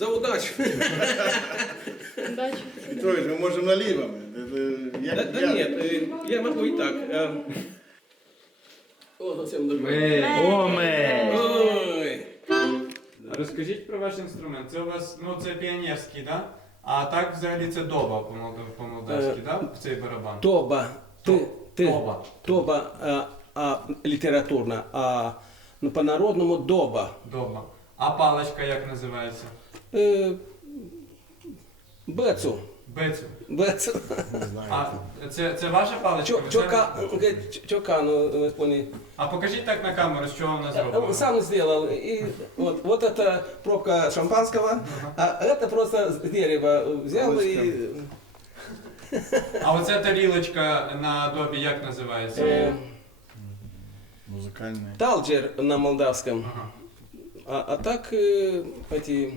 За удачу. Петрович, ми можемо наліво. Та ні, я можу і так. О, зовсім добре. Розкажіть про ваш інструмент. Це у вас, ну це піонерський, так? А так взагалі це доба по-молдавськи, так? Цей барабан. Тоба. Тоба. Тоба літературна. А по-народному доба. Доба. А паличка як називається? Бецу. Бецу. Бецу. Не а це, це ваша паличка? Чо, чока, ну, пони. А покажіть так на камеру, що вона зробила. Сам сделал. И вот, вот это пробка шампанского, ага. а это просто з взял палочка. и. А вот эта рилочка на добі как называется? Е... Музикальний. Талджер на молдавском. Ага. А, а, так, е, и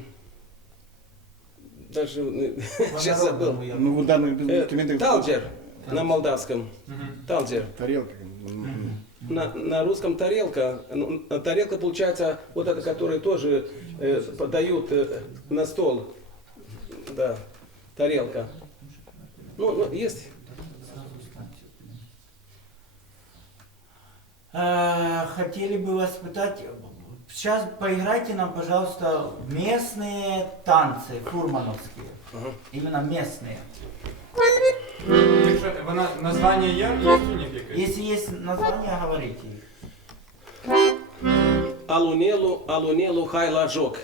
даже По сейчас забыл. Могу... Ну, в данном Талдер на молдавском. Угу. Талдер. Тарелка. Угу. На, на русском тарелка. Тарелка получается вот эта, С которая тоже э, подают э, на стол. Да, тарелка. Ну, ну есть. А, хотели бы вас пытать, Сейчас поиграйте нам, пожалуйста, местные танцы фурмановские. Ага. Именно местные. Что, на... Название есть у них? Если есть название, говорите. Алунелу, алунелу, хайла жок.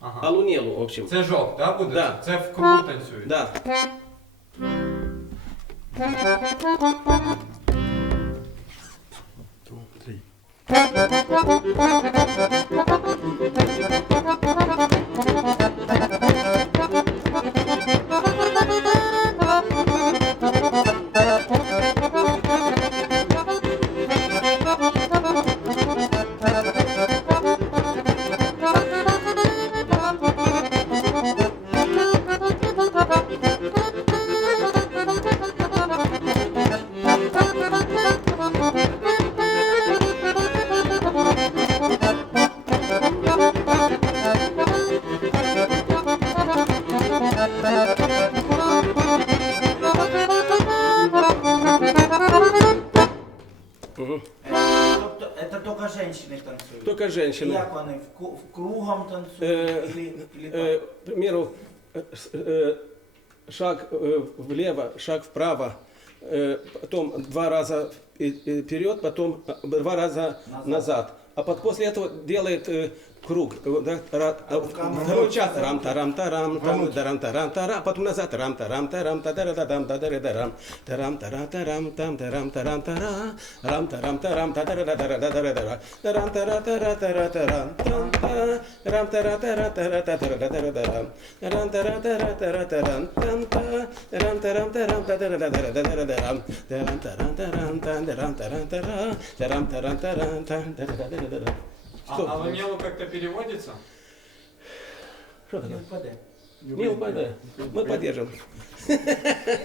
А алунелу, в общем. Это жок, да, будет? Да. Это в кругу танцует? Да. Два, три. Только женщины. Как они в, кругом танцуют? К примеру, э, шаг э, влево, шаг вправо, э, потом два раза вперед, потом два раза назад. назад. А под после этого делает круг. Да ра ра ра ра ра Тарам, тарам, ра ра тарам, тарам, ра ра ра тарам. ра ра ра ра ра ра ра ра ра Да, да, да, А, а Нелу как-то переводится? Что такое? Да? НЛПД. Не упада. Мы поддержим. Упаде,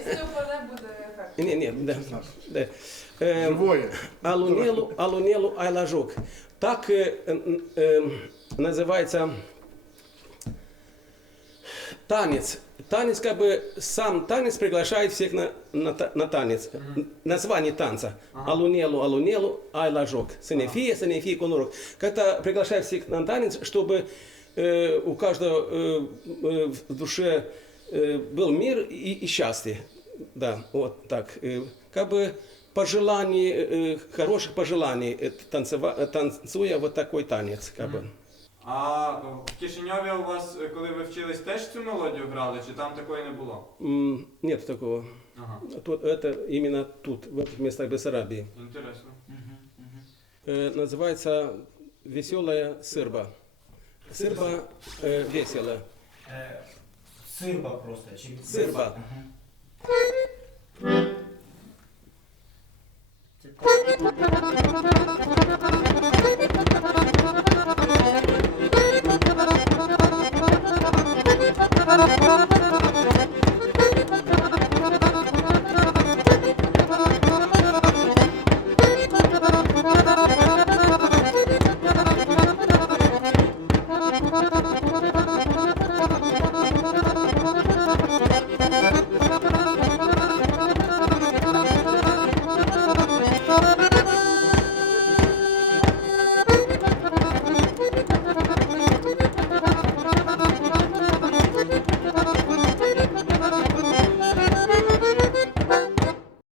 не, не, Я да. Не да. Живое. Да. Алунелу, алунелу, алунелу айлажок. Так э, э, называется танец танец как бы сам танец приглашает всех на на, на танец. Mm -hmm. Название танца ага. Ah. Алунелу Алунелу Айлажок Сенефия ага. Сенефия Конурок. Когда приглашает всех на танец, чтобы э, у каждого э, в душе э, был мир и, и счастье. Да, вот так. Э, как бы пожеланий э, хороших пожеланий э, танцева, э, танцуя вот такой танец, как mm -hmm. Как бы. А в Кишиневе у вас коли ви вчились, теж цю мелодию грали, чи там такого не было? Mm, Ні такого. Ага. Тут, Это именно тут, в местах Бессарабии. Uh -huh, uh -huh. e, называется Веселая Сырба. Э, сырба просто чи бас. Сыр.